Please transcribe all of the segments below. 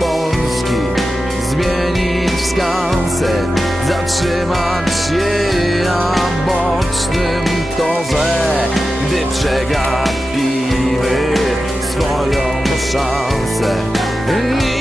Polski zmienić w zatrzymać jej na bocznym torze, gdy przegapimy swoją szansę. Nie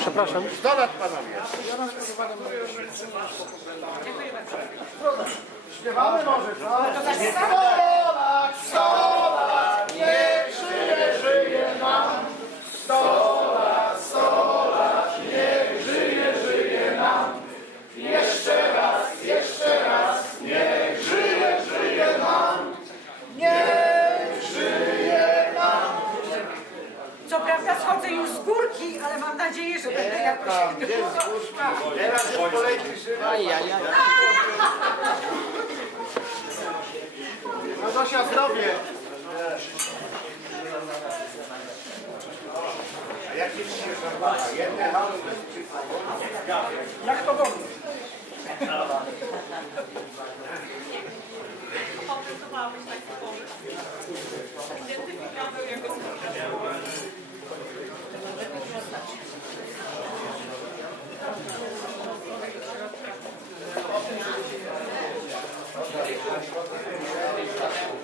Przepraszam. 100 lat panowie. Śpiewamy może, co? 100 lat, Zosia, zdrowie. Jak to było? Opracowałeś taki pomysł. Identyfikator jako Dobrze,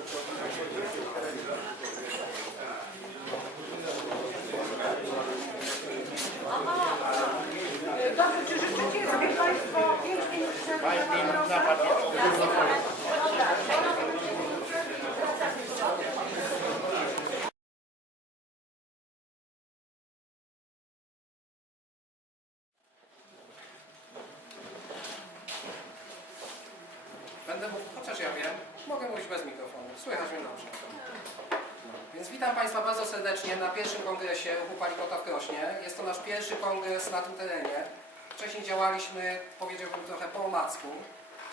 Będę mógł, chociaż ja wiem, mogę mówić bez mikrofonu. Słychać mnie dobrze. Więc witam Państwa bardzo serdecznie na pierwszym kongresie Ruchu Palikota w Krośnie. Jest to nasz pierwszy kongres na tym terenie. Wcześniej działaliśmy, powiedziałbym, trochę po omacku.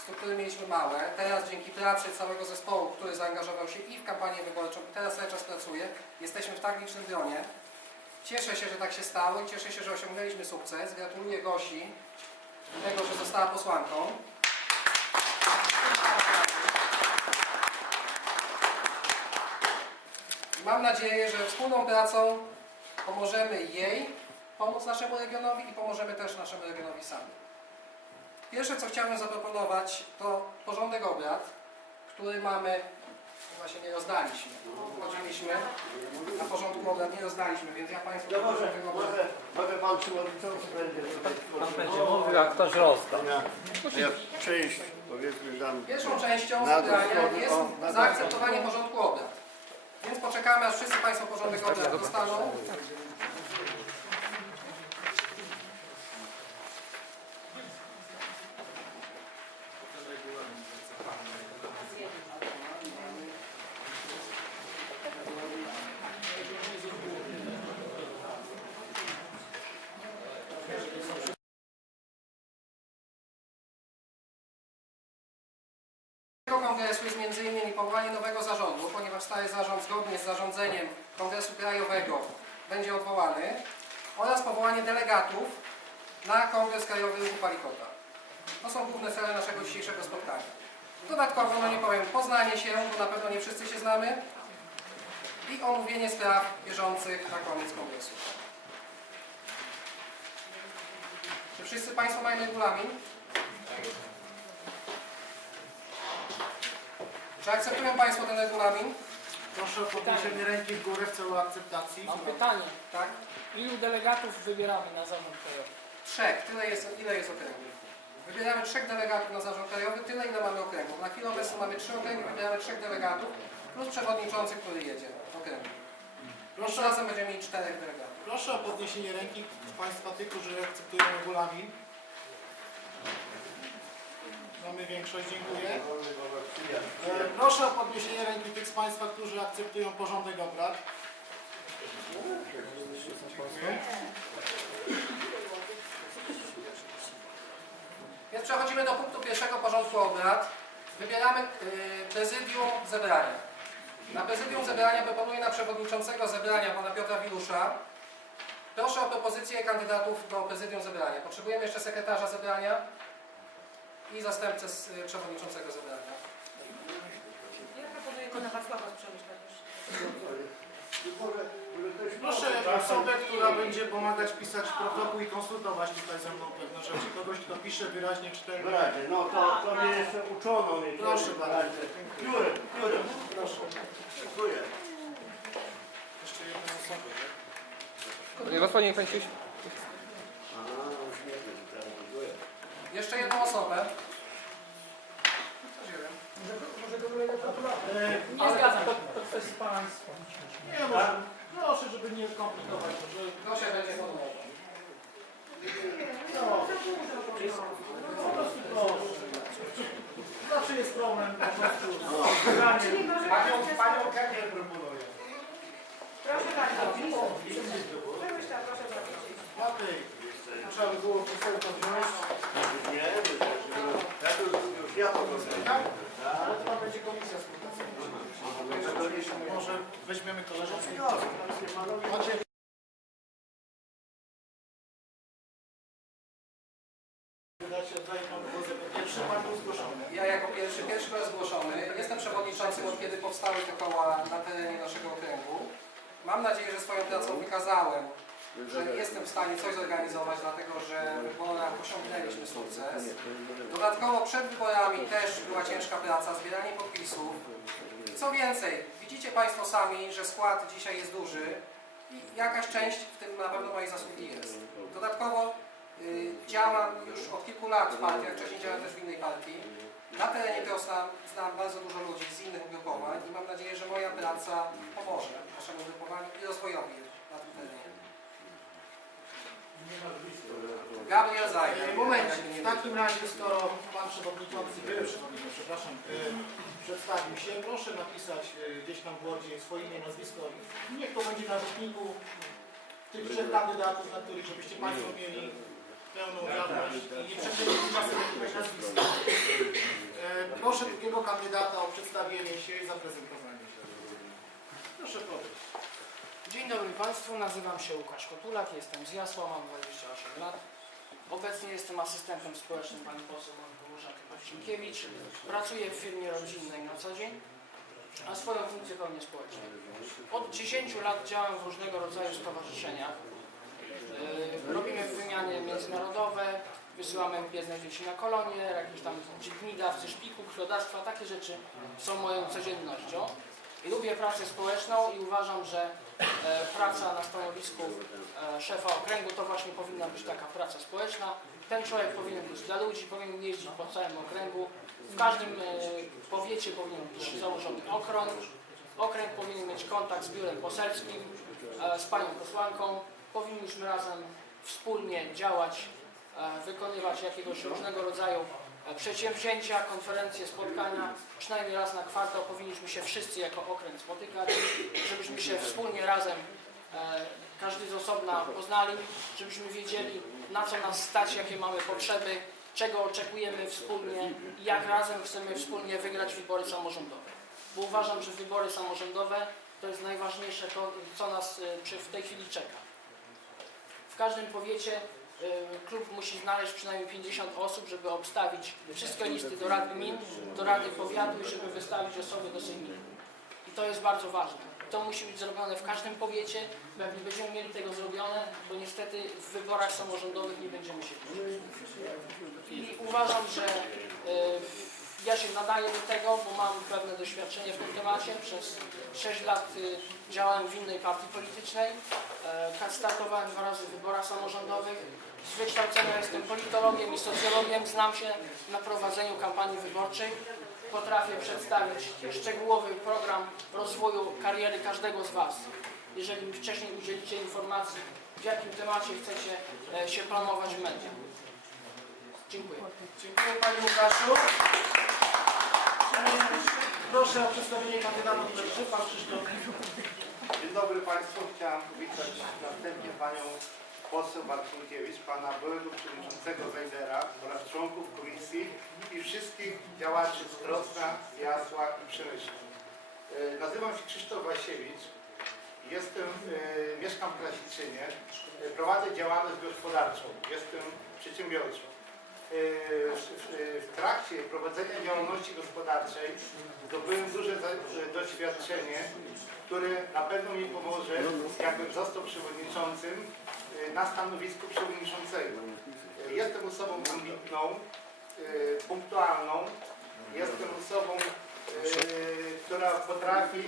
Struktury mieliśmy małe. Teraz dzięki pracy całego zespołu, który zaangażował się i w kampanię wyborczą, i teraz cały czas pracuje, jesteśmy w tak licznym gronie. Cieszę się, że tak się stało i cieszę się, że osiągnęliśmy sukces. Gratuluję Gosi tego, że została posłanką. Mam nadzieję, że wspólną pracą pomożemy jej pomóc naszemu regionowi i pomożemy też naszemu regionowi sami. Pierwsze, co chciałem zaproponować, to porządek obrad, który mamy, właśnie nie rozdaliśmy. Chodziliśmy, a porządku obrad nie rozdaliśmy, więc ja Państwu No może, może, może pan przewodniczący będzie. Pan będzie mówił, jak ktoś rozda. Ja część, powiedzmy tam. Pierwszą częścią Na zebrania jest o, na zaakceptowanie porządku obrad. Więc poczekamy, aż wszyscy Państwo porządek obrad dostaną. Tego kongresu jest m.in. powołanie nowego zarządu, ponieważ stary zarząd zgodnie z zarządzeniem Kongresu Krajowego będzie odwołany oraz powołanie delegatów na Kongres Krajowy Ruchu Palikota. To są główne cele naszego dzisiejszego spotkania. Dodatkowo, no nie powiem, poznanie się, bo na pewno nie wszyscy się znamy i omówienie spraw bieżących na koniec kongresu. Czy wszyscy Państwo mają regulamin? Czy akceptują Państwo ten regulamin? Proszę o podniesienie ręki w górę w celu akceptacji. Mam pytanie. Tak? Ilu delegatów wybieramy na zarząd krajowy? Trzech. Tyle jest, ile jest okręgów? Wybieramy trzech delegatów na zarząd krajowy, tyle ile mamy okręgów. Na chwilę obecną mamy trzy okręgi, wybieramy trzech delegatów plus przewodniczący, który jedzie okręgu. Proszę, razem będziemy mieli czterech delegatów. proszę o podniesienie ręki z Państwa tych, którzy akceptują regulamin. Mamy większość, dziękuję. E, Proszę o podniesienie ręki tych z Państwa, którzy akceptują porządek obrad. Więc przechodzimy do punktu pierwszego porządku obrad. Wybieramy y, prezydium zebrania. Na prezydium zebrania proponuję na przewodniczącego zebrania pana Piotra Wilusza. Proszę o propozycję kandydatów do prezydium zebrania. Potrzebujemy jeszcze sekretarza zebrania i zastępcę z, y, przewodniczącego zebrania. Ja proponuję pana Wacława z Przemyśla też. Proszę osobę, która będzie pomagać pisać protokół i konsultować tutaj ze mną pewne rzeczy. Kogoś, kto pisze wyraźnie czytelnie. Bracie, no to, to mnie jeszcze uczono. Mnie Proszę bardzo. Piórem, piórem. Proszę. Dziękuję. Jeszcze jedną osobę. tak? Panie już nie wiem, teraz dziękuję. Jeszcze jedną osobę. E, Nie zgadzam. Nie, może, proszę, żeby nie komplikować. Że, Proszę, będzie podobał. no, po prostu proszę. Zawsze jest problem po prostu. Czyli może Panią, przez- panią Kępę proponuję. Proszę bardzo. Przemyśla, proszę bardzo. Matej, trzeba by było posełka wziąć. Może. Ja jako pierwszy, pierwszy zgłoszony. Jestem przewodniczącym od kiedy powstały te koła na terenie naszego okręgu. Mam nadzieję, że swoją pracą wykazałem, że jestem w stanie coś zorganizować, dlatego że w wyborach osiągnęliśmy sukces. Dodatkowo przed wyborami też była ciężka praca, zbieranie podpisów. Co więcej, widzicie Państwo sami, że skład dzisiaj jest duży i jakaś część w tym na pewno mojej zasługi jest. Dodatkowo y, działam już od kilku lat w partiach, wcześniej działałem też w innej partii. Na terenie Krosna znam bardzo dużo ludzi z innych ugrupowań i mam nadzieję, że moja praca pomoże naszemu ugrupowaniu i rozwojowi. Gabriel Zajder. E, Moment, w takim razie, skoro pan przewodniczący, przewodniczący, przepraszam, e, przedstawił się, proszę napisać e, gdzieś tam w Wordzie swoje imię, nazwisko. Niech to będzie na rzutniku tych trzech kandydatów, na których żebyście państwo mieli pełną wiadomość i nie przekroczyli czasem jakiegoś nazwiska. E, Proszę drugiego kandydata o przedstawienie się i zaprezentowanie się. Proszę powiedzieć. Dzień dobry Państwu, nazywam się Łukasz Kotulak, jestem z Jasła, mam 28 lat. Obecnie jestem asystentem społecznym pani poseł Małgorzaty Marcinkiewicz. Pracuję w firmie rodzinnej na co dzień, a swoją funkcję pełnię społecznie. Od 10 lat działam w różnego rodzaju stowarzyszeniach. Yy, Robimy wymiany międzynarodowe, wysyłamy biedne dzieci na kolonie, jakieś tam dźwigniedawcy szpiku, krwiodawstwa, takie rzeczy są moją codziennością. I lubię pracę społeczną i uważam, że e, praca na stanowisku e, szefa okręgu to właśnie powinna być taka praca społeczna. Ten człowiek powinien być dla ludzi, powinien jeździć po całym okręgu. W każdym e, powiecie powinien być założony okrąg. Okręg powinien mieć kontakt z biurem poselskim, e, z panią posłanką. Powinniśmy razem wspólnie działać, e, wykonywać jakiegoś różnego rodzaju e, przedsięwzięcia, konferencje, spotkania. Przynajmniej raz na kwartał powinniśmy się wszyscy jako okręg spotykać, żebyśmy się wspólnie razem, e, każdy z osobna poznali, żebyśmy wiedzieli na co nas stać, jakie mamy potrzeby, czego oczekujemy wspólnie i jak razem chcemy wspólnie wygrać wybory samorządowe. Bo uważam, że wybory samorządowe to jest najważniejsze, to, co nas e, w tej chwili czeka. W każdym powiecie klub musi znaleźć przynajmniej 50 osób, żeby obstawić wszystkie listy do Rady Gmin, do Rady Powiatu i żeby wystawić osoby do Sejmiku. I to jest bardzo ważne. To musi być zrobione w każdym powiecie, bo jak nie będziemy mieli tego zrobione, to niestety w wyborach samorządowych nie będziemy się. I uważam, że y, Ja się nadaję do tego, bo mam pewne doświadczenie w tym temacie. Przez 6 lat y, działałem w innej partii politycznej. E, Startowałem dwa razy w wyborach samorządowych. Z wykształcenia jestem politologiem i socjologiem. Znam się na prowadzeniu kampanii wyborczej. Potrafię przedstawić szczegółowy program rozwoju kariery każdego z Was. Jeżeli mi wcześniej udzielicie informacji, w jakim temacie chcecie e, się promować w mediach. Dziękuję. Dziękuję Panie Łukaszu. Proszę o przedstawienie kandydata numer 3, Pan Krzysztof. Dzień dobry Państwu. Chciałem powitać następnie Panią poseł Marcinkiewicz, Pana byłego Przewodniczącego Wejdera oraz członków Komisji i wszystkich działaczy z Krosna, Jasła i Przemyśla. E, Nazywam się Krzysztof Wasiewicz. Jestem, e, mieszkam w Krasiczynie. E, Prowadzę działalność gospodarczą. Jestem przedsiębiorcą. W, trakcie prowadzenia działalności gospodarczej zdobyłem duże doświadczenie, które na pewno mi pomoże, jakbym został przewodniczącym e, na stanowisku przewodniczącego. Jestem osobą ambitną, e, punktualną, jestem osobą, e, która potrafi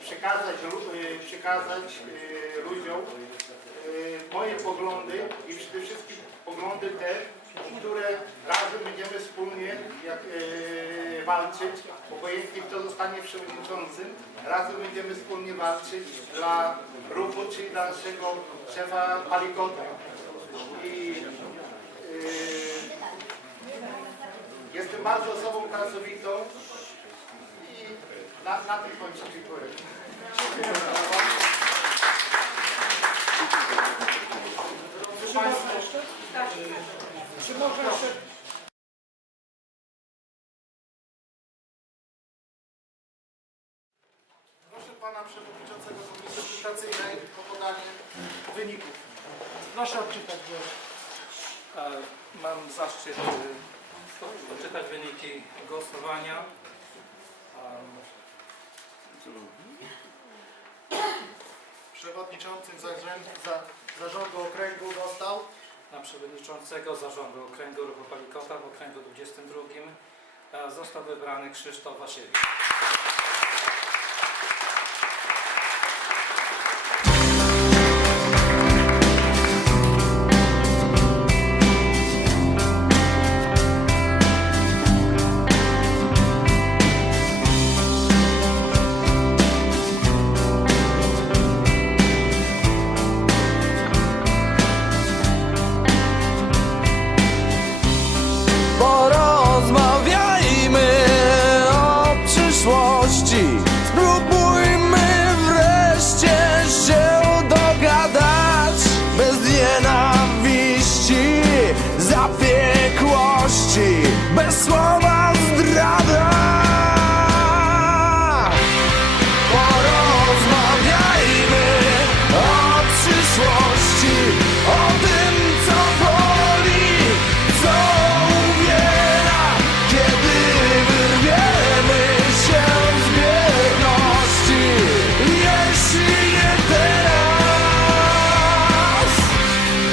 przekazać, przekazać ludziom moje poglądy i przede wszystkim poglądy te, które razem będziemy wspólnie jak, e, walczyć, obojętnie kto zostanie przewodniczącym, razem będziemy wspólnie walczyć dla ruchu, czyli dla naszego szefa Palikota. I e, jestem bardzo osobą pracowitą i na, na tym kończę. Dziękuję. Państwo, czy może jeszcze... Proszę Pana Przewodniczącego Komisji Rekrutacyjnej o podanie wyników. Proszę odczytać głos. Mam zaszczyt e, odczytać wyniki głosowania. Przewodniczącym zarządu, za, zarządu okręgu został Na przewodniczącego zarządu Okręgu Ruchu w okręgu 22 e, został wybrany Krzysztof Wasiewicz. Zapiekłości Bez słowa zdrada